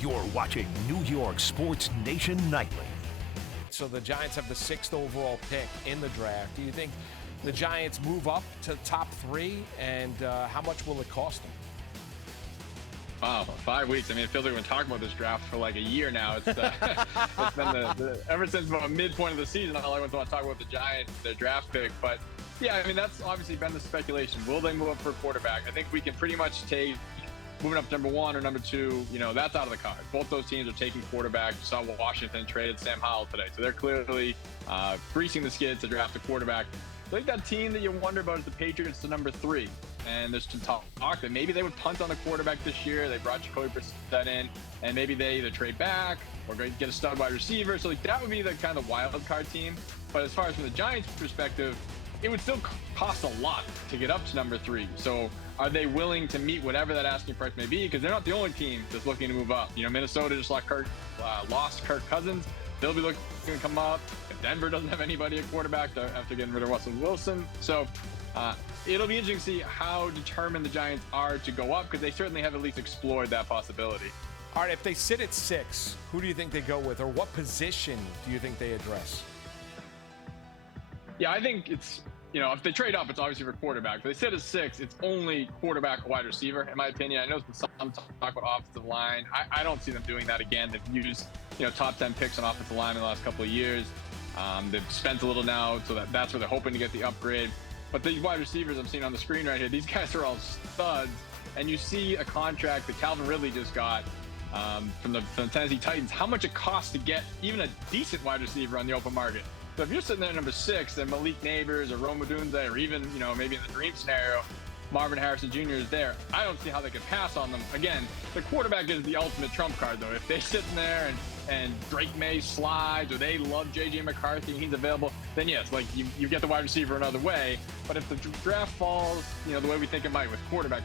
You're watching New York Sports Nation Nightly. So the Giants have the 6th overall pick in the draft. Do you think the Giants move up to the top 3, and how much will it cost them? Wow, 5 weeks. I mean, it feels like we've been talking about this draft for like a year now. It's, it's been ever since about midpoint of the season, all I want to talk about the Giants, their draft pick. But yeah, I mean, that's obviously been the speculation. Will they move up for a quarterback? I think we can pretty much take moving up to number 1 or number 2, that's out of the card. Both those teams are taking quarterback. You saw Washington traded Sam Howell today. So they're clearly greasing the skids to draft a quarterback. I think that team that you wonder about is the Patriots to number 3. And there's some talk that maybe they would punt on the quarterback this year. They brought Jacoby Brissett in, and maybe they either trade back or get a stud wide receiver. So that would be the kind of wild card team. But as far as from the Giants' perspective, it would still cost a lot to get up to number 3. So are they willing to meet whatever that asking price may be? Because they're not the only team that's looking to move up. Minnesota just lost Kirk Cousins. They'll be looking to come up. If Denver doesn't have anybody at quarterback after getting rid of Russell Wilson. So it'll be interesting to see how determined the Giants are to go up, because they certainly have at least explored that possibility. All right, if they sit at 6, who do you think they go with, or what position do you think they address? Yeah, I think it's, if they trade up, it's obviously for quarterback. If they sit at 6, it's only quarterback, wide receiver, in my opinion. I know there's been some talk about offensive line. I don't see them doing that again. They've used, top 10 picks on offensive line in the last couple of years. They've spent a little now, so that's where they're hoping to get the upgrade. But these wide receivers I'm seeing on the screen right here, these guys are all studs. And you see a contract that Calvin Ridley just got from the Tennessee Titans, how much it costs to get even a decent wide receiver on the open market. So if you're sitting there at number 6, and Malik Neighbors or Rome Odunze, or even, maybe in the dream scenario, Marvin Harrison Jr. is there, I don't see how they could pass on them. Again, the quarterback is the ultimate trump card, though. If they sit in there and Drake May slides, or they love J.J. McCarthy and he's available, then yes, like you get the wide receiver another way. But if the draft falls, the way we think it might, with quarterback,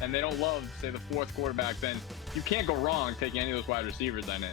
and they don't love, say, the 4th quarterback, then you can't go wrong taking any of those wide receivers then in.